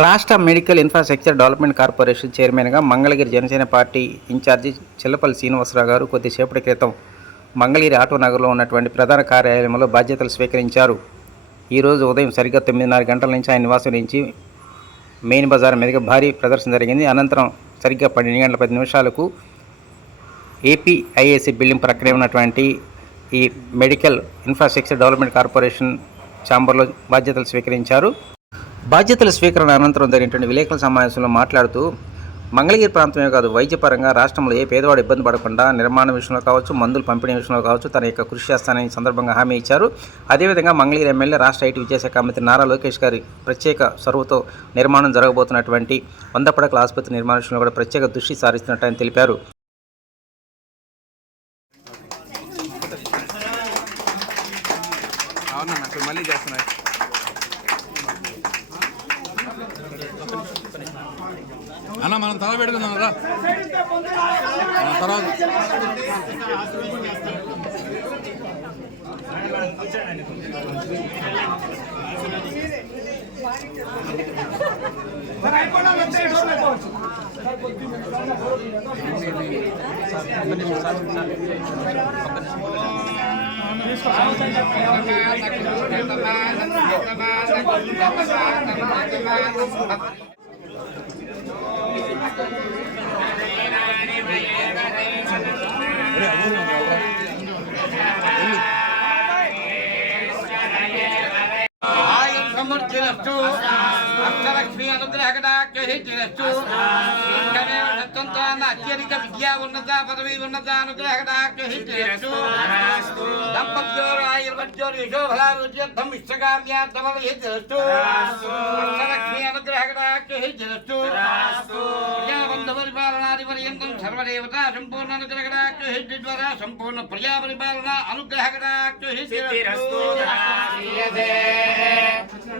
రాష్ట్ర medical infrastructure development corporation చైర్మన్గా Mangalagiri Janasena party incharge Chillapalli Srinivasarao గారు కొద్దిసేపటి క్రితం మంగళగిరి ఆటో నగర్లో ఉన్నటువంటి ప్రధాన కార్యాలయంలో బాధ్యతలు స్వీకరించారు. ఈరోజు ఉదయం సరిగ్గా తొమ్మిదిన్నర గంటల నుంచి ఆయన నివాసం నుంచి మెయిన్ బజార్ మీదుగా భారీ ప్రదర్శన జరిగింది. అనంతరం సరిగ్గా పన్నెండు గంటల పది నిమిషాలకు ఏపీఐఏసీ బిల్డింగ్ ప్రక్కనే ఉన్నటువంటి ఈ మెడికల్ ఇన్ఫ్రాస్ట్రక్చర్ డెవలప్మెంట్ కార్పొరేషన్ ఛాంబర్లో బాధ్యతలు స్వీకరించారు. బాధ్యతల స్వీకరణ అనంతరం జరిగినటువంటి విలేకరుల సమావేశంలో మాట్లాడుతూ మంగళగిరి ప్రాంతమే కాదు వైద్యపరంగా రాష్ట్రంలో ఏ పేదవాడు ఇబ్బంది పడకుండా నిర్మాణ విషయంలో కావచ్చు మందులు పంపిణీ విషయంలో కావచ్చు తన యొక్క కృషి చేస్తానని సందర్భంగా హామీ ఇచ్చారు. అదేవిధంగా మంగళగిరి ఎమ్మెల్యే రాష్ట్ర ఐటీ విద్యాశాఖ మంత్రి నారా లోకేష్ గారి ప్రత్యేక చొరవతో నిర్మాణం జరగబోతున్నటువంటి వంద పడకల ఆసుపత్రి నిర్మాణ విషయంలో కూడా ప్రత్యేక దృష్టి సారిస్తున్నట్టు ఆయన తెలిపారు మళ్ళీ చేస్తున్నారు అన్న మనం తల పెట్టుకుందాం రా. తర్వాత. ఆయుర్ సమృద్ధిరస్తు అష్టలక్ష్మి అనుగ్రహకటాక్షిరస్తు ఇంకమేవ సత్వంతాన్న అత్యధిక విద్యా ఉన్నత పదవి ఉన్నత అనుగ్రహకటాక్షిరస్తు దంపత్యోర్ ఆయుర్వద్యోర్ యశోఫలారుజ్యర్థం విశ్వకామ్యార్థమలహిరస్తు అష్టలక్ష్మి అనుగ్రహకటాక్షిరస్తు ప్రజాబంధ పరిపాలనాది పర్యంతం సర్వదేవతా సంపూర్ణ అనుగ్రహకటాక్షిద్వారా సంపూర్ణ ప్రజా పరిపాలన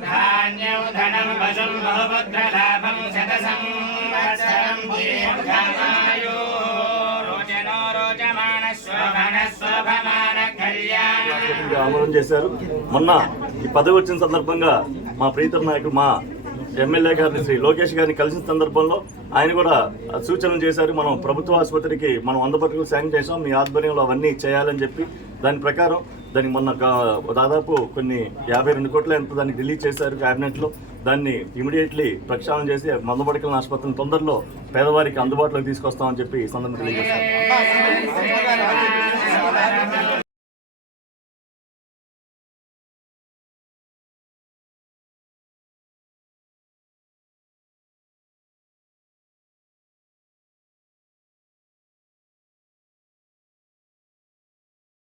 ధాన్యం ధనం వశం బహుభద్రలాభం కళ్యాణ ఆమోదం చేశారు. మొన్న ఈ పదవి వచ్చిన సందర్భంగా మా ప్రీతం నాయకుడు మా ఎమ్మెల్యే గారిని శ్రీ లోకేష్ గారిని కలిసిన సందర్భంలో ఆయన కూడా సూచనలు చేశారు. మనం ప్రభుత్వ ఆసుపత్రికి మనం అందుబాటులో శాంక్షన్ చేసాం మీ ఆధ్వర్యంలో అవన్నీ చేయాలని చెప్పి దాని ప్రకారం దానికి మొన్న దాదాపు కొన్ని యాభై రెండు కోట్ల ఎంత దాన్ని రిలీజ్ చేశారు క్యాబినెట్లో. దాన్ని ఇమీడియట్లీ ప్రక్షాళన చేసి మందబడికల ఆసుపత్రిని తొందరలో పేదవారికి అందుబాటులోకి తీసుకొస్తామని చెప్పి సందర్భం సందర్భంగా తెలియజేశారు.